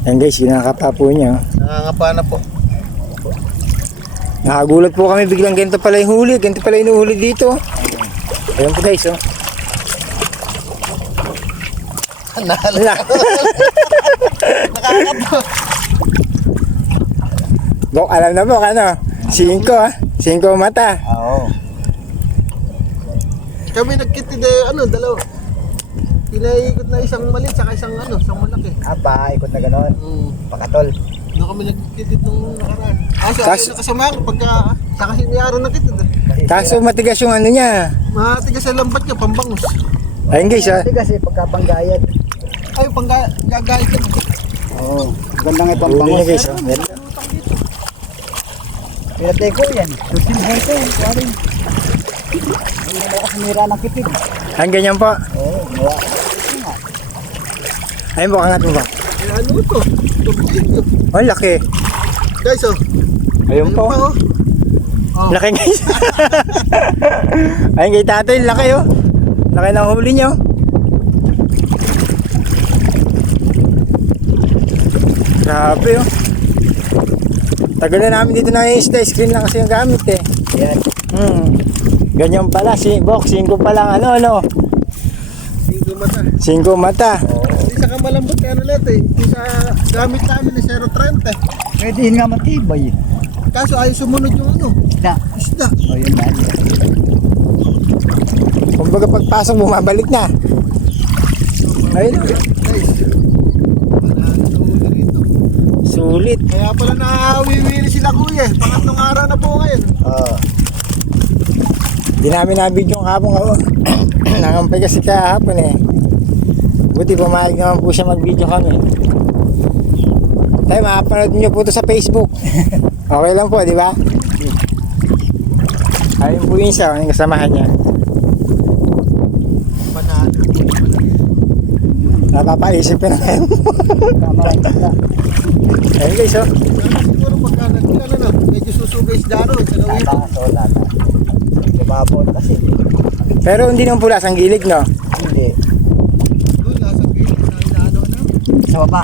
Yan guys, ginakapa po niya. Nangangapa na po. Nakagulat po kami biglang ganito pala yung huli. Ganito pala yung huli dito. Ayan po guys, oh. Wala. Nakakapa. Bok, alam na po, ano? 5 ah. 5 mata. Oo. Kami nagkitid dalawa. Pinaikot na isang maliit saka isang malaki. Apa, ikot na gano'n. Pakatol. Doon kami nagkitid nung nakaraan. So Kaso- ayun kasama ko pagka sa kasi may araw na kitid. Kaso matigas yung ano niya. Matigas sa lambat niya, pambangus. Ayun guys, ah. Kasi kasi pagkapanggayad. Ay, gagayit ka. Oo. Gandang ipang Huli niya bangos. guys, oh. Ganda. Pinatay ko yan. Lusin mo ito. Sorry. Hindi na ako sumira ng kitid. Ang ganyan po. Oo. Gawa. Ayun po, kangat mo ba? Ano ito? Ito. Oh, laki. Guys, Ayun po. oh. Laki guys. Ayun kay tatay, laki oh. Laki ng huli niyo. Grabe oh. Tagal na namin dito na isda, screen lang kasi yung gamit eh. Yan. Ganyan pala, box, 5 pa lang, ano. 5 mata. 5 mata. Hindi sa kamalambot ka ulit eh. Hindi sa gamit namin na 0.30. Pwede yun nga matibay. Kaso ayaw sumunod yung Isda. isda. O yun na. Kumbaga pagpasok, bumabalik na. Ayun oh. Guys, manahuli rito. Sulit. Kaya pala nahawiwili sila kuya eh. Pangatlong araw na po ngayon. Oo. Hindi namin nabidyo yung kapong ako. Nangampay kasi kahapon eh. Buti pumayag naman po siya mag-video kami. Tayo, makapanood nyo po ito sa Facebook. Okay lang po, di ba? Ayun po yun siya, yung kasamahan niya. Panalo. Napapaisip ko na ngayon. Tama lang isda. Ayun guys, oh. Sana siguro pagka medyo susugay isda ron. Sa gawin. Tataas o tataas. Lumabot kasi. Pero hindi naman pula ang gilid, no? Hindi. Doon, nasa gilid. Sa na. Sa baba.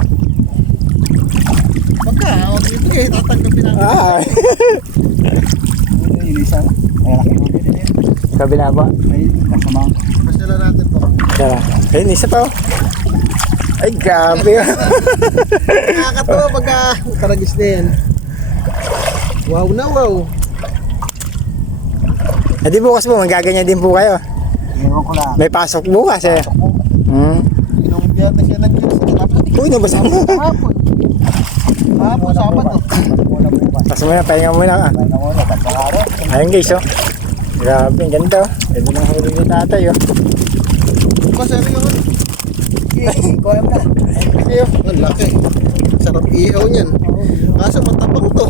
Pagka, huwag dito kayo tatanggapin namin. Ah, Yun isa. Ay, laki mo din yan. kabila ba? Ay, kasama. Basta na natin po. Tara. Ayun, isa pa, oh. Ay, grabe. Nakakatawa pagka karagis na yan. Wow na wow. Eh di bukas po, magaganyan din po kayo. Ewan ko lang. May pasok bukas eh. Inumbiyat na siya nag-gilid. Uy, nabasa mo. Hapon. Hapon, Sabado. Muna bukas. Paso muna, pahinga muna ka. May namuna. Tatlong araw. Ayun guys, oh. Grabe, ang ganda, oh. Ganda ng huli ni tatay, oh. Masari yung Ikuha mo na. Ayo, ang laki. Sarap ihaw niyan. Kaso matapang to.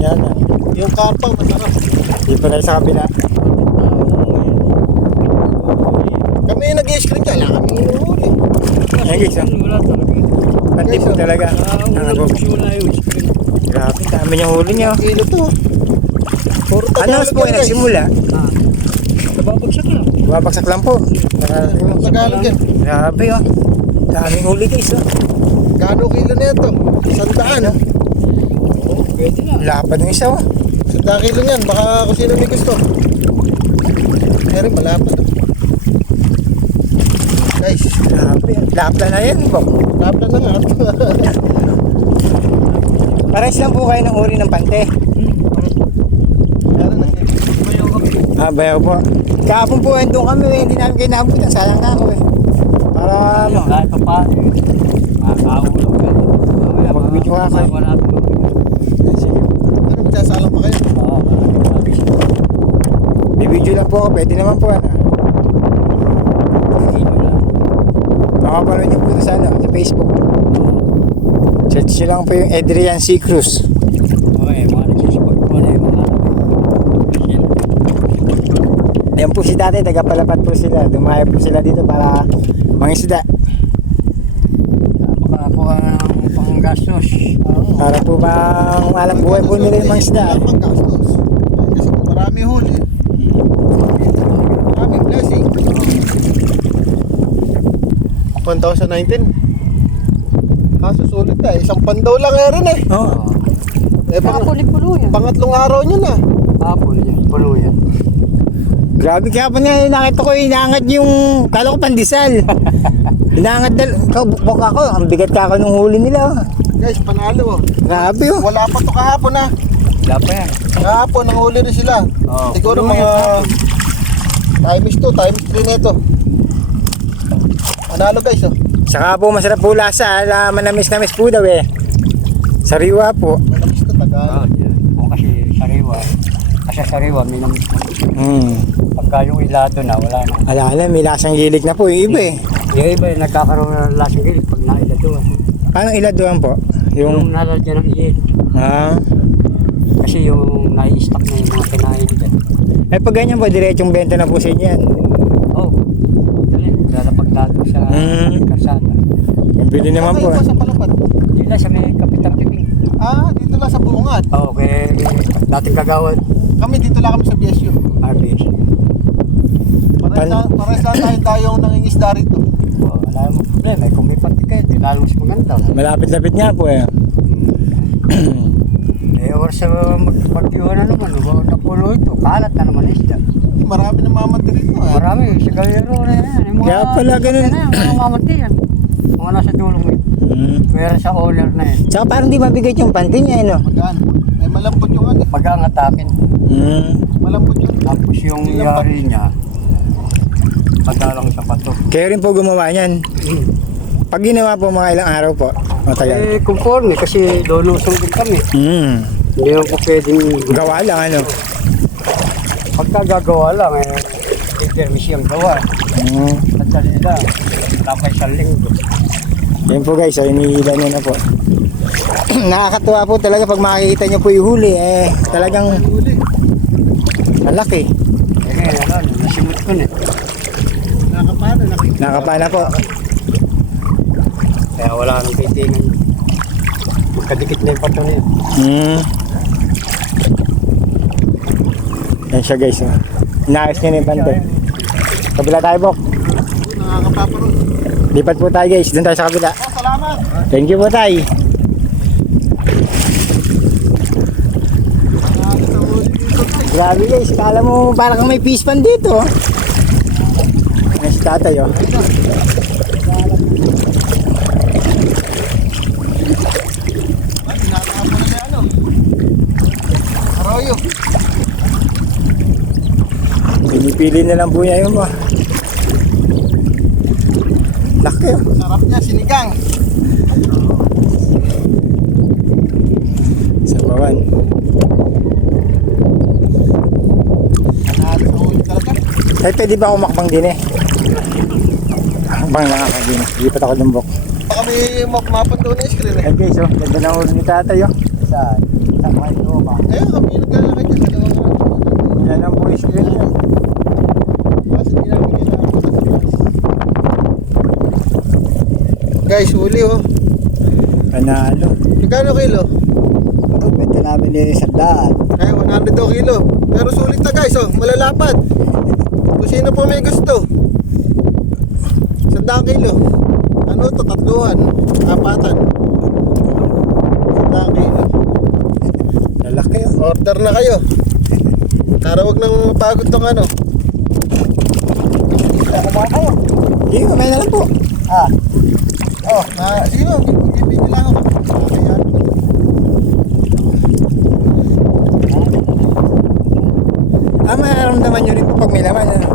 Yan, ah. Yung kapang masarap. Di pa na sa kabila. Kami yung nag-i-screen dyan. Wala kami inuhuli. Ayun guys, oh. Pati po talaga. Grabe, dami niyang huli niyo. Kilo to. Puro Ano mas po yan, yung guys. nagsimula? Nababagsak lang. Bumabagsak lang po. Tagalog yan. Grabe, oh. Daming huli guys, oh. Gano kilo na ito? 100. Pwede na. Lapad ng isa, oh. 100 kilo niyan. Baka kung sino may gusto. Pero malapad. Guys, Grabe, lapad na yan, po. lapad na nga. Parehas lang po kayo ng huli ng pante. Pero nag-bayaw kami. Ah, bayaw po. Kahapon po, doon kami, eh. Hindi namin kayo nakabutan. Sayang na ako, eh. Para, Kahit pa pa. Nakakaulo ka. Mag-video ka kayo. sige. Pero magsasalang pa kayo. May video lang po ako, pwede naman po, ano. Makapanood niyo po ito sa, ano, sa Facebook. Search nyo lang po yung Adrian C. Cruz. Ayan po si tatay, taga-Palapat po sila. Dumaya po sila dito para mangisda. Makakuha ng panggastos. Para po bang alam buhay po nila yung mangisda. Paggastos. Kasi kung marami huli, maraming blessing. 1,019. Kaso sulit na, isang pandaw lang rin eh. Oo. Eh, Saka pulo yan. pangatlong araw nyo na. Pulo yan. Pulo yan. Grabe kaya pa nga nakita ko inaangat yung kala ko pandesal. Inaangat bukbok ako, ang bigat ka ako nung huli nila. Oh. Guys, panalo oh. Grabe oh. Wala pa to kahapon ah. Wala pa yan. Kahapon, nanghuli rin sila. Oo. Siguro Pulo yan, mga hapon. times 2, times 3 na ito. Panalo guys oh. Saka po masarap po lasa, manamis-namis po daw eh. Sariwa po. Manamis to, tagal. Kung kasi sariwa. Kasi sariwa, may namis. Pagka yung ilado na, wala na. Alala, may lasang gilig na po yung iba eh. Yung iba yung nagkakaroon ng lasang gilid pag nailaduan. Paano iladuan po? Yung nalalagyan ng iyel. Ah. Kasi yung nai-stock na yung mga kinain nila. Eh pag ganyan po, diretsong benta na po sa inyo yan. Oh, dali. Lalapagdato sa kasada. Mabili naman po. Sa palapad. Hindi lang sa may kapitang piping. Ah, dito lang sa Bungat. Oo, kaya dating kagawad. Kami dito lang kami sa BSU. Arbis. Pares lang tayong nangingisda rito. Oh, wala mo problema. Kung may pati kayo, di lalo mas maganda. Malapit-lapit nga po eh. Eh, or sa magpagdiwa na naman, napulo ito. Kalat na naman isda. Marami na mamatay rito ah. Marami, sa galero na yan. Yung mga, Kaya pala ganun. Yan, mga mamatay yan. Mga nasa dulong yun. Meron sa owner na yan. Tsaka parang di mabigat yung panty niya eh no? Magaan. May malambot yung ano. Pag-angatakin. Malambot yung. Tapos yung yari niya, pagdalang sa pato. Kayo rin po gumawa niyan. Pag ginawa po mga ilang araw po, matagal. Eh, conforme kasi lulusong din kami. Hindi naman po pwedeng Gawa lang ano. pagkagagawa lang eh. Determis yung gawa. At salida, tapay sa linggo. Yan po guys, so iniila nyo na po. Nakakatuwa po talaga pag makikita nyo po yung huli. Eh, talagang Huli. malaki. Eh ngayon, nasimot ko na. Nakapano. Nakapana po. Kaya wala nang kaitingan. Magkadikit na yung pato niya. Yan siya guys. Oh. Inaayos nyo na yung pante. Kabila tayo, Bok. Nakakapaparoon. Lipat po tayo guys. Doon tayo sa kabila. Oh, salamat. Thank you po tayo. Grabe guys. Kala mo parang kang may fish pan dito. Ay, si tatay oh. Nakakapano na ano. Arroyo. Pinipili na lang po niya yun po. Laki oh. Sarap niya, sinigang. Sa bawan. Panalo sa huli talaga. Ay, pwede ba ako makbang din eh? Makbang lang ako din. Lipat ako ng Bok. Baka may mapan doon na screen eh. Ay guys oh. Ganda na ulo ni tatay oh. Sa mga luma. Eh, kami naglalakay dyan. Dalawang araw. Yan ang po yung screen niya. Kasi hindi namin kailangan makasigas. Guys, huli oh. Panalo. Magkano kilo? Benta namin ni Sandaan. Ay, 100 daw kilo. Pero sulit na guys, oh. Malalapad. Kung sino po may gusto. 100 kilo. Ano to? Tatluhan. Apatan. 100 kilo. Lalaki oh. Order na kayo. Para wag nang mapagod tong ano. Hindi, mamaya na lang po. Oh, sige mo. Bibili lang ako. Kaya, Mararamdaman nyo rin po pag may laman. Ano?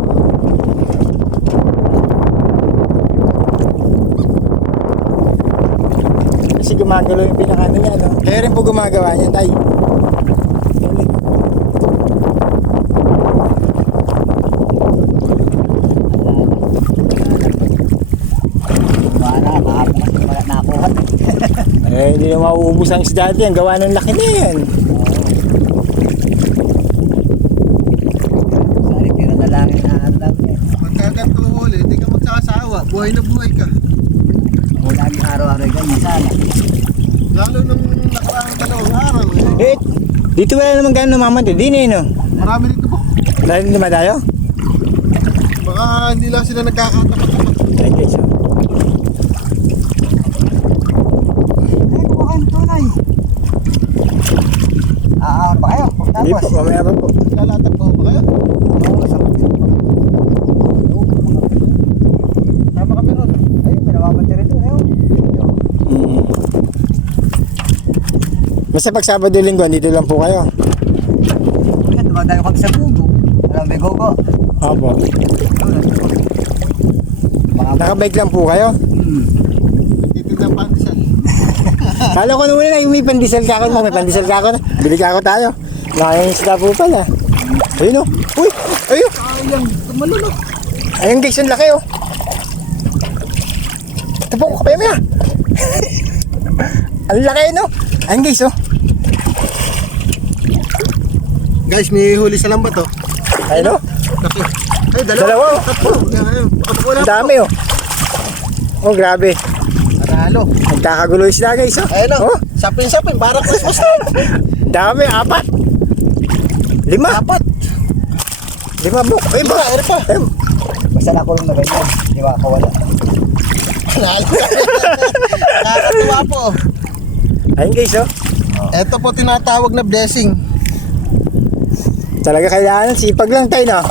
Kasi gumagalaw yung pinakano niya. No? Kaya rin po gumagawa niya, tay. Nakuha. Eh, hindi na mauubos ang isda yan. Gawa ng laki na yan. Sari tira na lang inaandag niya. pagkaganto huli, hindi ka magsasawa. Buhay na buhay ka. Wala ni araw-araw ganyan sana. Lalo nung nakaraang 2 araw. Eh, dito wala naman gano'n namamad. Di na no? Marami dito po. Dahil naman tayo? Baka hindi lang sila nagkakatapat. Ay guys. Ano ba kayo? Hindi po, mamaya pa po. Lalatag po ba kayo? Tama kami ron. Ayun, may namamantay rin doon. Ayun. Mm. Basta pag Sabado Linggo, dito lang po kayo. Yan, dumadayo kami sa Gugo. Alam, may Gogo. Opo. Mga Nakabike lang po kayo. Nagtitinda ang pandesal. Kala ko nung una na, may pandesal ka ako. May pandesal ka ako na. Bili ka ako tayo. Nakakayang po pala. Ayun o. Uy! Ayun! Sayang, tumalunok. Ayun guys, yung laki oh. Ito po, kapay mo yan. Ang laki no? Ayun guys oh. Guys, may huli sa lambat oh. Ayun oh. Laki. Ay, Dalawa, oh. Tatlo. Ayun, wala Ang po. dami oh. Oh, grabe. Panalo. Nagkakagulo isda guys oh. Ayun Oh, oh. Sapin-sapin, parang Christmas na. dami, 4. 5. Dapat. 5 buk. Ay ba? Ano pa? Ayun. basta nakulong na ganyan. Di ba, kawala. Panalo. Nakakatuwa po. Ayun guys oh. Ito po tinatawag na blessing. Talaga kailangan sipag lang tayo no.